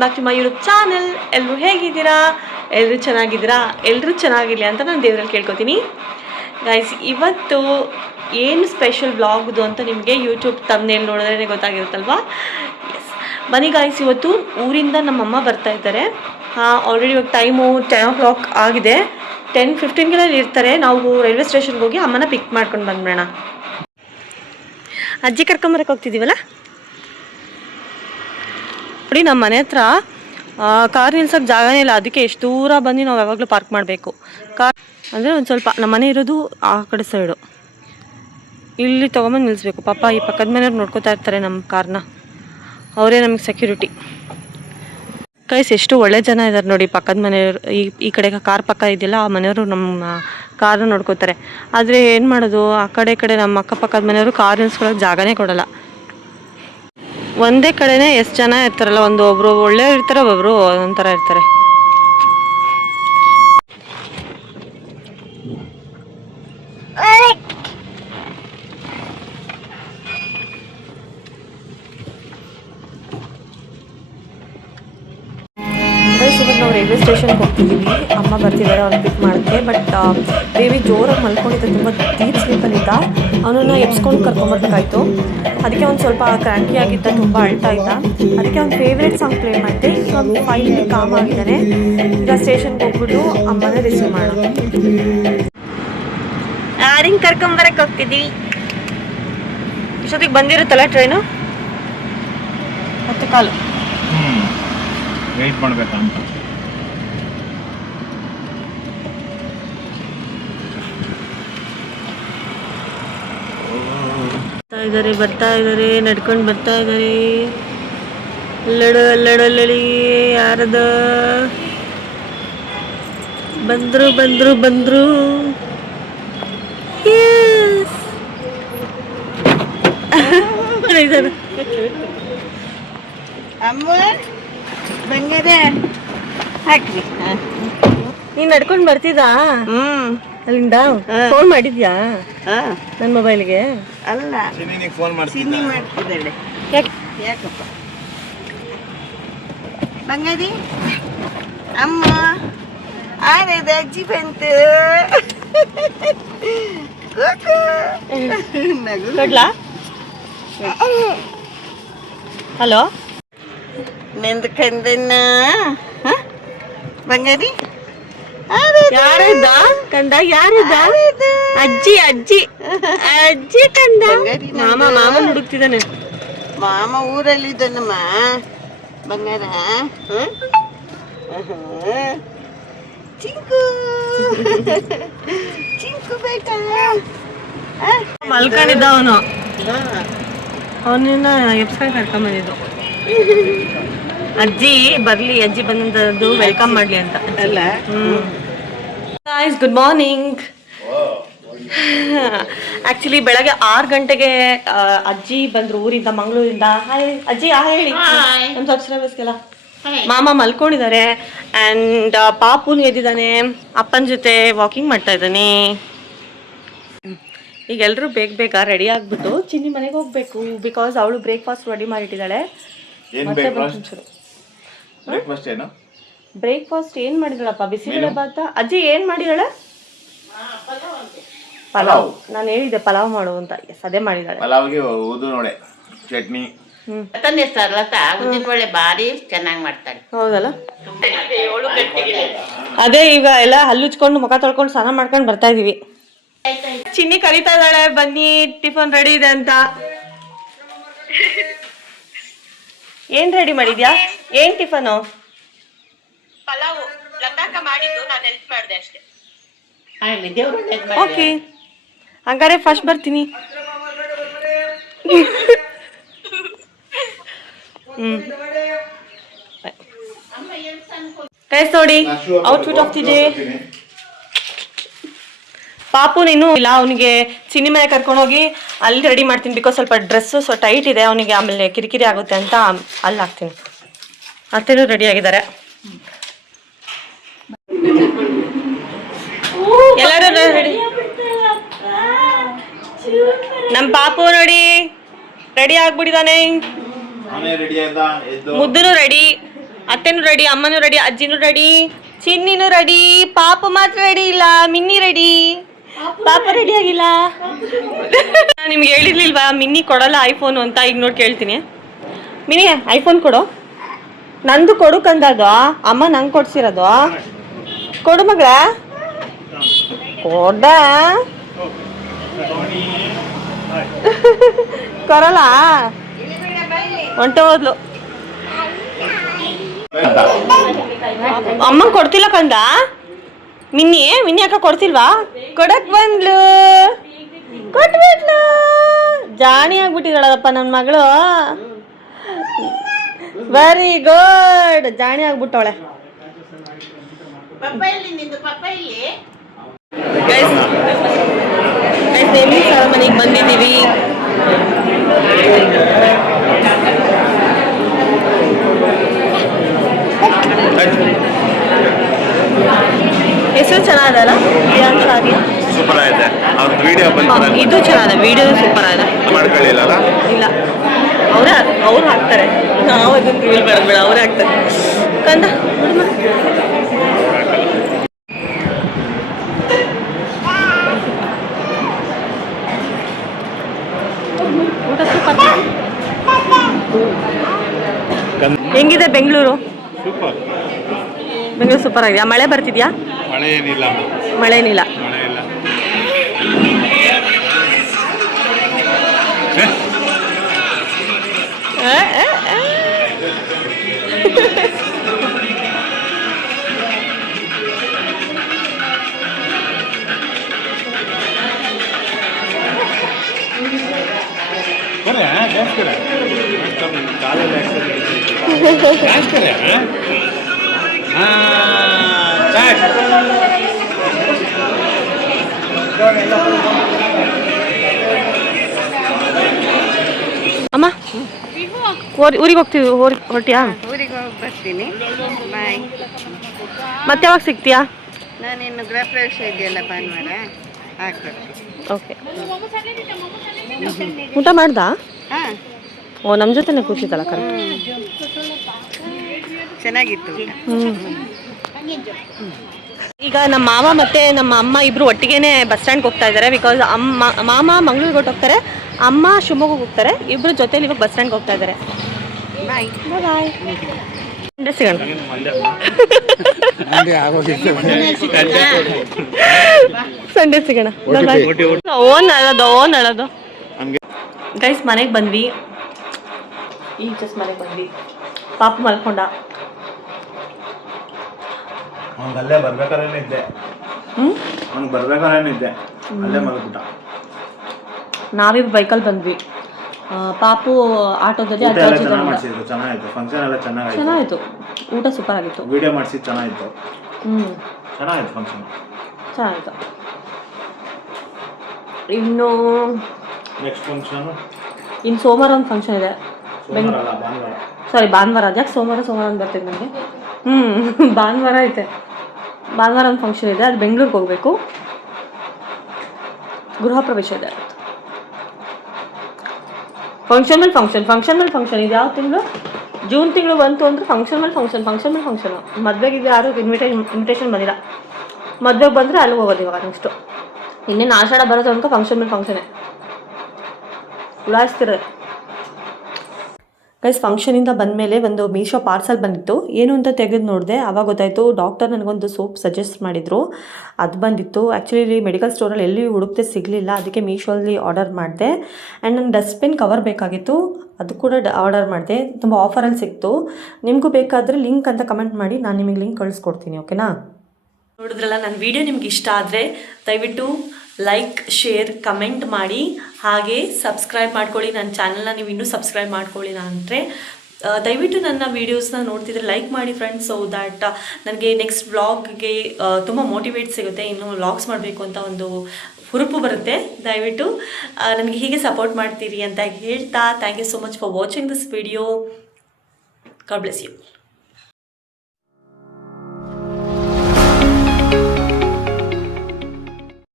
Back to my YouTube channel. ಎಲ್ಲರೂ ಹೇಗಿದ್ದೀರಾ? ಎಲ್ಲರೂ ಚೆನ್ನಾಗಿದ್ದೀರಾ? ಎಲ್ಲರೂ ಚೆನ್ನಾಗಿರಲಿ ಅಂತ ನಾನು ದೇವರಲ್ಲಿ ಕೇಳ್ಕೊತೀನಿ. ಗೈಸ್, ಇವತ್ತು ಏನು ಸ್ಪೆಷಲ್ ವ್ಲಾಗ್ದು ಅಂತ ನಿಮಗೆ ಯೂಟ್ಯೂಬ್ ತಮ್ನೇಲ್ ನೋಡಿದ್ರೆ ಗೊತ್ತಾಗಿರುತ್ತಲ್ವಾ? ಎಸ್, ಬನ್ನಿ ಗಾಯ್ಸ್, ಇವತ್ತು ಊರಿಂದ ನಮ್ಮಮ್ಮ ಬರ್ತಾ ಇದ್ದಾರೆ. ಆಲ್ರೆಡಿ ಇವಾಗ ಟೈಮು 10 o'clock ಆಗಿದೆ. 10:15 ಇರ್ತಾರೆ. ನಾವು ರೈಲ್ವೆ ಸ್ಟೇಷನ್ಗೆ ಹೋಗಿ ಅಮ್ಮನ ಪಿಕ್ ಮಾಡ್ಕೊಂಡು ಬಂದ್ಬಿಡೋಣ. ಅಜ್ಜಿ ಕರ್ಕೊಂಬರಕ್ಕೆ ಹೋಗ್ತಿದ್ದೀವಲ್ಲ ನೋಡಿ. ನಮ್ಮ ಮನೆ ಹತ್ರ ಕಾರ್ ನಿಲ್ಸೋಕ್ಕೆ ಜಾಗನೇ ಇಲ್ಲ, ಅದಕ್ಕೆ ಎಷ್ಟು ದೂರ ಬಂದು ನಾವು ಯಾವಾಗಲೂ ಪಾರ್ಕ್ ಮಾಡಬೇಕು. ಕಾರ್ ಅಂದರೆ ಒಂದು ಸ್ವಲ್ಪ ನಮ್ಮ ಮನೆ ಇರೋದು ಆ ಕಡೆ ಸೈಡು, ಇಲ್ಲಿ ತೊಗೊಂಬಂದು ನಿಲ್ಲಿಸ್ಬೇಕು. ಪಾಪ ಈ ಪಕ್ಕದ ಮನೆಯವ್ರು ನೋಡ್ಕೋತಾ ಇರ್ತಾರೆ ನಮ್ಮ ಕಾರ್ನ, ಅವರೇ ನಮಗೆ ಸೆಕ್ಯೂರಿಟಿ. ಗೈಸ್, ಎಷ್ಟು ಒಳ್ಳೆ ಜನ ಇದ್ದಾರೆ ನೋಡಿ ಪಕ್ಕದ ಮನೆಯವರು. ಈ ಕಡೆ ಕಾರ್ ಪಕ್ಕ ಇದೆಯಲ್ಲ, ಆ ಮನೆಯವರು ನಮ್ಮ ಕಾರ್ನ ನೋಡ್ಕೋತಾರೆ. ಆದರೆ ಏನು ಮಾಡೋದು, ಆ ಕಡೆ ನಮ್ಮ ಅಕ್ಕಪಕ್ಕದ ಮನೆಯವರು ಕಾರ್ ನಿಲ್ಸ್ಕೊಳ್ಳೋಕೆ ಜಾಗನೇ ಕೊಡಲ್ಲ. ಒಂದೇ ಕಡೆನೇ ಎಷ್ಟು ಜನ ಇರ್ತಾರಲ್ಲ, ಒಬ್ಬರು ಒಳ್ಳೆಯವ್ರು ಇರ್ತಾರೆ, ಒಬ್ಬೊಬ್ರು ಒಂಥರ ಇರ್ತಾರೆ. ಇವತ್ತು ನಾವು ರೈಲ್ವೆ ಸ್ಟೇಷನ್ಗೆ ಹೋಗ್ತಿದ್ದೀವಿ. ಅಮ್ಮ ಬರ್ತಿದ್ದಾರೆ ಅವ್ನು ಪಿಕ್ ಮಾಡೋಕ್ಕೆ. ಬಟ್ ಬೇಬಿ ಜೋರಾಗಿ ಮಲ್ಕೊಂಡಿದ್ದ, ತುಂಬ ಡೀಪ್ ಸ್ಲೀಪಲ್ಲಿದ್ದ. ಅವನನ್ನು ಎಬ್ಸ್ಕೊಂಡು ಕರ್ಕೊಂಬರ್ಬೇಕಾಯ್ತು. ಅದಕ್ಕೆ ಅವ್ನು ಸ್ವಲ್ಪ ಕ್ರ್ಯಾಂಕಿ ಆಗಿದ್ದ, ತುಂಬ ಅಳ್ತಾ ಇದ್ದ. ಅದಕ್ಕೆ ಅವ್ನ ಫೇವ್ರೇಟ್ ಸಾಂಗ್ ಪ್ಲೇ ಮಾಡಿದೆ. ಈಗ ಅವ್ನು ಫೈನಲಿ ಕಾಮ್ ಆಗಿದ್ದಾನೆ. ಈಗ ಸ್ಟೇಷನ್ಗೆ ಹೋಗ್ಬಿಟ್ಟು ಅಮ್ಮನೇ ರಿಸೀವ್ ಮಾಡೋದು. ಯಾರಿಂಗ್ ಕರ್ಕೊಂಬರಕ್ಕೆ ಹೋಗ್ತಿದ್ದೀವಿ. ಇಷ್ಟೊತ್ತಿಗೆ ಬಂದಿರುತ್ತಲ್ಲ ಟ್ರೈನು, 10:15. ವೇಟ್ ಮಾಡ್ಬೇಕಂತ. ಬರ್ತಾ ಇದ್ದಾರೆ ನಡ್ಕೊಂಡು ಬರ್ತಾ ಇದ್ದಾರೆ. ಅಲ್ಲಡಿ ಯಾರದ ಬಂದ್ರು. ಅಮ್ಮ ಬಂಗಾರ ಹಾಕ್ರಿ. ನೀನ್ ನಡ್ಕೊಂಡು ಬರ್ತಿದ್ದಾ? ಅಲ್ಲಿಂದ ಫೋನ್ ಮಾಡಿದ್ಯಾ ನನ್ನ ಮೊಬೈಲ್ಗೆ? ಅಲ್ಲ, ಸಿನ್ನಿ ಮಾಡ್ತಿದ್ದಾಳೆ. ಯಾಕಪ್ಪ ಬಂಗಾರಿ? ಅಮ್ಮ ಆರೇದ ಅಜ್ಜಿ ಬಂತು. ಕೊಡ್ಲಾ? ಹಲೋ, ನಂದು ಕಂದನ್ನ ಬಂಗಾರಿ. ಯಾರಿದ್ದ ಕಂದ? ಯಾರಿದ್ದ? ಅಜ್ಜಿ ಕಂದ. ಮಾಮ ಹುಡುಕ್ತಿದ್ದಾನೆ. ಮಾಮ ಊರಲ್ಲಿದ್ದಾನಮ್ಮ ಬಂಗಾರ. ಚಿಂಕು ಬೇಕಾ? ಮಲ್ಕೊಂಡಿದ್ದ ಅವನು. ಅವನನ್ನ ಎಪ್ಸ್ಕೊಂಡು ಕರ್ಕೊಂಬಂದಿದ್ದು. ಅಜ್ಜಿ ಬರ್ಲಿ, ಅಜ್ಜಿ ಬಂದದ್ದು ವೆಲ್ಕಮ್ ಮಾಡ್ಲಿ ಅಂತ ಅಲ್ಲ. Guys, good morning. ಆಕ್ಚುಲಿ ಬೆಳಗ್ಗೆ 6 ಗಂಟೆಗೆ ಅಜ್ಜಿ ಬಂದ್ರು ಊರಿಂದ, ಮಂಗಳೂರಿಂದ. ಹಾಯ್ ಅಜ್ಜಿ, ಹೇಳಿ ನಮ್ಮ ಸಬ್ಸ್ಕ್ರೈಬರ್ಸ್ಗೆಲ್ಲ. ಮಾಮ ಮಲ್ಕೊಂಡಿದ್ದಾರೆ ಆ್ಯಂಡ್ ಪಾಪುನ್ ಎದ್ದಿದ್ದಾನೆ. ಅಪ್ಪನ ಜೊತೆ ವಾಕಿಂಗ್ ಮಾಡ್ತಾ ಇದ್ದಾನೆ. ಈಗ ಎಲ್ಲರೂ ಬೇಗ ರೆಡಿ ಆಗ್ಬಿಟ್ಟು ಚಿನ್ನಿ ಮನೆಗೆ ಹೋಗ್ಬೇಕು. ಬಿಕಾಸ್ ಅವಳು ಬ್ರೇಕ್ಫಾಸ್ಟ್ ರೆಡಿ ಮಾಡಿಟ್ಟಿದ್ದಾಳೆ. ಬ್ರೇಕ್ಫಾಸ್ಟ್ ಏನ್ ಮಾಡಿದಳಪ್ಪ? ಬಿಸಿಬೇಳೆ ಭಾತ. ಅಜ್ಜಿ ಏನ್ ಮಾಡಿದಾಳೆ? ಪಲಾವ್. ನಾನು ಹೇಳಿದ್ದೆ ಪಲಾವ್ ಮಾಡು ಅಂತ. ಎಸ್, ಅದೇ ಮಾಡಿದಾಳೆ. ಪಲಾವ್ಗೆ ಉದ್ದಿನವಡೆ ಚಟ್ನಿ. ಉದ್ದಿನವಡೆ ಬಾರಿ ಚೆನ್ನಾಗಿ ಮಾಡ್ತಾಳೆ. ಹೌದಲ್ಲ? ಅದೇ ಈಗ ಎಲ್ಲ ಹಲ್ಲುಚ್ಕೊಂಡು ಮುಖ ತೊಳ್ಕೊಂಡು ಸ್ನಾನ ಮಾಡ್ಕೊಂಡು ಬರ್ತಾ ಇದೀವಿ. ಚಿನ್ನಿ ಕರೀತಾ ಇದ್ದಾಳೆ, ಬನ್ನಿ ಟಿಫನ್ ರೆಡಿ ಇದೆ ಅಂತ. ಏನ್ ರೆಡಿ ಮಾಡಿದ್ಯಾ? ಏನ್ ಟಿಫನು? ಪಲಾವು ಲತಾಕ ಮಾಡಿದ್ದು, ನಾನು ಹೆಲ್ಪ್ ಮಾಡಿದೆ ಅಷ್ಟೇ. ಓಕೆ, ಹಂಗಾರೆ ಫಸ್ಟ್ ಬರ್ತೀನಿ. ಗೈಸ್ ನೋಡಿ, ಔಟ್ಫಿಟ್ ಆಫ್ ದಿ ಡೇ. ಪಾಪು ನೀನು ಇಲ್ಲ, ಅವನಿಗೆ ಸಿನಿಮಾ ಕರ್ಕೊಂಡೋಗಿ ಅಲ್ಲಿ ರೆಡಿ ಮಾಡ್ತೀನಿ. ಬಿಕಾಸ್ ಸ್ವಲ್ಪ ಡ್ರೆಸ್ಸು ಸ್ವಲ್ಪ ಟೈಟ್ ಇದೆ ಅವನಿಗೆ, ಆಮೇಲೆ ಕಿರಿಕಿರಿ ಆಗುತ್ತೆ ಅಂತ ಅಲ್ಲಿ ಹಾಕ್ತೀನಿ. ಅತ್ತೆನೂ ರೆಡಿ ಆಗಿದ್ದಾರೆ. ಎಲ್ಲರೂ ರೆಡಿ. ನಮ್ಮ ಪಾಪು ನೋಡಿ ರೆಡಿ ಆಗ್ಬಿಟ್ಟಿದ್ದಾನೆ. ಮುದ್ದುನು ರೆಡಿ, ಅತ್ತೆನೂ ರೆಡಿ, ಅಮ್ಮನೂ ರೆಡಿ, ಅಜ್ಜಿನೂ ರೆಡಿ, ಚಿನ್ನಿನೂ ರೆಡಿ. ಪಾಪ ಮಾತ್ರ ರೆಡಿ ಇಲ್ಲ. ಮಿನ್ನಿ ರೆಡಿ, ಪಾಪ ರೆಡಿ ಆಗಿಲ್ಲ. ನಿಮ್ಗೆ ಹೇಳಿರ್ಲಿಲ್ವಾ ಮಿನ್ನಿ ಕೊಡಲ್ಲ ಐಫೋನು ಅಂತ. ಈಗ ನೋಡಿ ಕೇಳ್ತೀನಿ. ಮಿನಿ ಐಫೋನ್ ಕೊಡು. ನಂದು ಕೊಡು ಕಂದದು. ಅಮ್ಮ ನಂಗೆ ಕೊಡ್ಸಿರೋದು. ಕೊಡು ಮಗಳ, ಕೊಡ. ಕೊರಲ್ಲ ಹೊಂಟೆ ಹೋದ್ಲು. ಅಮ್ಮ ಕೊಡ್ತಿಲ್ಲ ಕಂದ. ಮಿನ್ನಿ ಅಕ್ಕ ಕೊಡ್ತಿಲ್ವಾ? ಕೊಡಕ್ ಬಂದ್ಲು, ಕೊಟ್ಬಿಟ್ಲು. ಜಾಣಿ ಆಗ್ಬಿಟ್ಟಿದ್ದಾಳಪ್ಪ ನನ್ನ ಮಗಳು. ವೆರಿ ಗುಡ್, ಜಾಣಿ ಆಗ್ಬಿಟ್ಟವಳೆ. ನೇಮಿಂಗ್ ಸೆರೆಮನಿಗೆ ಬಂದಿದ್ದೀವಿ. ಹೆಸರು ಚೆನ್ನಾಗಲ್ಲ, ಸೂಪರ್ ಆಗಿದೆ. ಅವ್ರ ವಿಡಿಯೋ ಇದು ಚೆನ್ನಾಗಿದೆ, ವಿಡಿಯೋ ಸೂಪರ್ ಆಗಿದೆ. ಮಾಡ್ಕೊಳ್ಳಿಲ್ಲ ಇಲ್ಲ, ಅವ್ರು ಹಾಕ್ತಾರೆ, ನಾವು ಅದನ್ನು ರಿವೀಲ್ ಮಾಡಬೇಡ, ಅವರೇ ಹಾಕ್ತಾರೆ ಕಂದ. ಊಟ ಸೂಪರ್. ಹೆಂಗಿದೆ ಬೆಂಗಳೂರು? ಸೂಪರ್. ಬೆಂಗಳೂರು ಸೂಪರ್ ಆಗಿದೆಯಾ? ಮಳೆ ಬರ್ತಿದ್ಯಾ? ಮಳೆ ಏನಿಲ್ಲ. ಮಳೆ ಏನಿಲ್ಲ. ಮಳೆ ಇಲ್ಲ. ಅಮ್ಮ ಊರಿಗೆ ಹೋಗ್ತೀವಿ. ಹೊರಟಿಯಾ? ಊರಿಗೆ ಹೋಗಿ ಬರ್ತೀನಿ. ಬಾಯ್. ಮತ್ತೆ ಯಾವಾಗ ಸಿಗ್ತೀಯಾ? ನಾನಿನ್ನು ಗೃಹ ಪ್ರವೇಶ ಇದೆಯಲ್ಲ ಭಾನುವಾರ, ಆಗ್ಬೇಕು. ಓಕೆ. ಊಟ ಮಾಡ್ದಾ? ಹಾಂ. ಓ, ನಮ್ಮ ಜೊತೆನೇ ಕೂತಿತ್ತಲ್ಲ ಕರೆಕ್ಟ್. ಚೆನ್ನಾಗಿತ್ತು. ಈಗ ನಮ್ಮ ಮಾವ ಮತ್ತೆ ನಮ್ಮ ಅಮ್ಮ ಇಬ್ರು ಒಟ್ಟಿಗೆನೆ ಬಸ್ ಸ್ಟ್ಯಾಂಡ್ಗೆ ಹೋಗ್ತಾ ಇದ್ದಾರೆ. ಬಿಕಾಸ್ ಮಾಮ ಮಂಗಳೂರಿಗೆ ಹೊರಟೋಗ್ತಾರೆ, ಅಮ್ಮ ಶಿವಮೊಗ್ಗಕ್ಕೆ ಹೋಗ್ತಾರೆ. ಇಬ್ರು ಜೊತೆಲಿ ಇವಾಗ ಬಸ್ ಸ್ಟ್ಯಾಂಡ್ಗೆ ಹೋಗ್ತಾ ಇದ್ದಾರೆ. ಬಾಯ್ ಬಾಯ್. ಸಿಗೋಣ. ಸಂಡೇ ಸಿಗೋಣ. ಓನ್ ಅಳೋದು. ಗೈಸ್ ಮನೆಗೆ ಬಂದ್ವಿ. ಈಗ ಜಸ್ಟ್ ಮನೆಗೆ ಬಂದ್ವಿ. ಪಾಪ ಮಲ್ಕೊಂಡ. ಅಲ್ಲೇ ಬರ್ಬೇಕಾರೇನೆ ಇದ್ದೆ. ಅವ್ನಿಗೆ ಬರ್ಬೇಕಾರೇನೆ ಇದ್ದೆ, ಅಲ್ಲೇ ಮಲ್ಬಿಟ್ಟ. ನಾವಿಬ್ರು ಬೈಕಲ್ಲಿ ಬಂದ್ವಿ. ಪಾಪು ಆಟೋದಲ್ಲಿ ಚೆನ್ನಾಗಿತ್ತು. ಊಟ ಸೂಪರ್ ಆಗಿತ್ತು. ವಿಡಿಯೋ ಮಾಡಿಸಿ ಚೆನ್ನಾಗಿತ್ತು. ಚೆನ್ನಾಗಿತ್ತು ಫಂಕ್ಷನ್. ಚೆನ್ನಾಗಿತ್ತು. ಇನ್ನು ನೆಕ್ಸ್ಟ್ ಫಂಕ್ಷನ್ ಇನ್ನು ಸೋಮವಾರ ಒಂದು ಫಂಕ್ಷನ್ ಇದೆ. ಭಾನುವಾರ. ಅದ್ಯಾಕೆ ಸೋಮವಾರ ಅಂತ ಬರ್ತಿದೆ ನನಗೆ. ಭಾನುವಾರ ಐತೆ. ಭಾನುವಾರ ಒಂದು ಫಂಕ್ಷನ್ ಇದೆ, ಅದು ಬೆಂಗಳೂರಿಗೆ ಹೋಗಬೇಕು. ಗೃಹ ಪ್ರವೇಶ ಇದೆ. ಫಂಕ್ಷನ್ ಮೇಲೆ ಫಂಕ್ಷನ್. ಇದು ಯಾವ ತಿಂಗಳು? ಜೂನ್ ತಿಂಗಳು ಬಂತು ಅಂದರೆ ಫಂಕ್ಷನ್ ಮೇಲೆ ಫಂಕ್ಷನು. ಮದುವೆಗೆ ಯಾರು ಇನ್ವಿಟೇಷನ್ ಬಂದಿಲ್ಲ. ಮದುವೆಗೆ ಬಂದರೆ ಅಲ್ಲಿಗೆ ಹೋಗೋದು ಇವಾಗ. ನೆಕ್ಸ್ಟು ಇನ್ನೇನು ಆಷಾಢ ಬರೋ ತನಕ ಫಂಕ್ಷನ್ ಮೇಲೆ ಫಂಕ್ಷನೇ ಉಡಾಯಿಸ್ತಿರೋದು. ಗೈಸ್ ಫಂಕ್ಷನಿಂದ ಬಂದಮೇಲೆ ಒಂದು ಮೀಶೋ ಪಾರ್ಸಲ್ ಬಂದಿತ್ತು. ಏನು ಅಂತ ತೆಗೆದು ನೋಡಿದೆ, ಆವಾಗ ಗೊತ್ತಾಯಿತು. ಡಾಕ್ಟರ್ ನನಗೊಂದು ಸೋಪ್ ಸಜೆಸ್ಟ್ ಮಾಡಿದರು, ಅದು ಬಂದಿತ್ತು. ಆ್ಯಕ್ಚುಲಿ ಮೆಡಿಕಲ್ ಸ್ಟೋರಲ್ಲಿ ಎಲ್ಲಿ ಹುಡುಕ್ತೆ ಸಿಗಲಿಲ್ಲ, ಅದಕ್ಕೆ ಮೀಶೋಲ್ಲಿ ಆರ್ಡರ್ ಮಾಡಿದೆ. ಆ್ಯಂಡ್ ನನ್ನ ಡಸ್ಟ್ಬಿನ್ ಕವರ್ ಬೇಕಾಗಿತ್ತು, ಅದು ಕೂಡ ಆರ್ಡರ್ ಮಾಡಿದೆ. ತುಂಬ ಆಫರಲ್ಲಿ ಸಿಕ್ತು. ನಿಮಗೂ ಬೇಕಾದರೆ ಲಿಂಕ್ ಅಂತ ಕಮೆಂಟ್ ಮಾಡಿ, ನಾನು ನಿಮಗೆ ಲಿಂಕ್ ಕಳಿಸ್ಕೊಡ್ತೀನಿ. ಓಕೆನಾ? ನೋಡಿದ್ರಲ್ಲ, ನನ್ನ ವಿಡಿಯೋ ನಿಮ್ಗೆ ಇಷ್ಟ ಆದರೆ ದಯವಿಟ್ಟು ಲೈಕ್, ಶೇರ್, ಕಮೆಂಟ್ ಮಾಡಿ. ಹಾಗೆ ಸಬ್ಸ್ಕ್ರೈಬ್ ಮಾಡ್ಕೊಳ್ಳಿ ನನ್ನ ಚಾನಲ್ನ. ನೀವು ಇನ್ನೂ ಸಬ್ಸ್ಕ್ರೈಬ್ ಮಾಡ್ಕೊಳ್ಳಿಲ್ಲ ಅಂದರೆ ದಯವಿಟ್ಟು ನನ್ನ ವೀಡಿಯೋಸ್ನ ನೋಡ್ತಿದ್ರೆ ಲೈಕ್ ಮಾಡಿ ಫ್ರೆಂಡ್ಸ್. ಸೊ ದ್ಯಾಟ್ ನನಗೆ ನೆಕ್ಸ್ಟ್ ವ್ಲಾಗ್ಗೆ ತುಂಬ ಮೋಟಿವೇಟ್ ಸಿಗುತ್ತೆ, ಇನ್ನೂ ವ್ಲಾಗ್ಸ್ ಮಾಡಬೇಕು ಅಂತ ಒಂದು ಹುರುಪು ಬರುತ್ತೆ. ದಯವಿಟ್ಟು ನನಗೆ ಹೀಗೆ ಸಪೋರ್ಟ್ ಮಾಡ್ತೀರಿ ಅಂತ ಹೇಳ್ತಾ, thank you so much for watching this video. God bless you.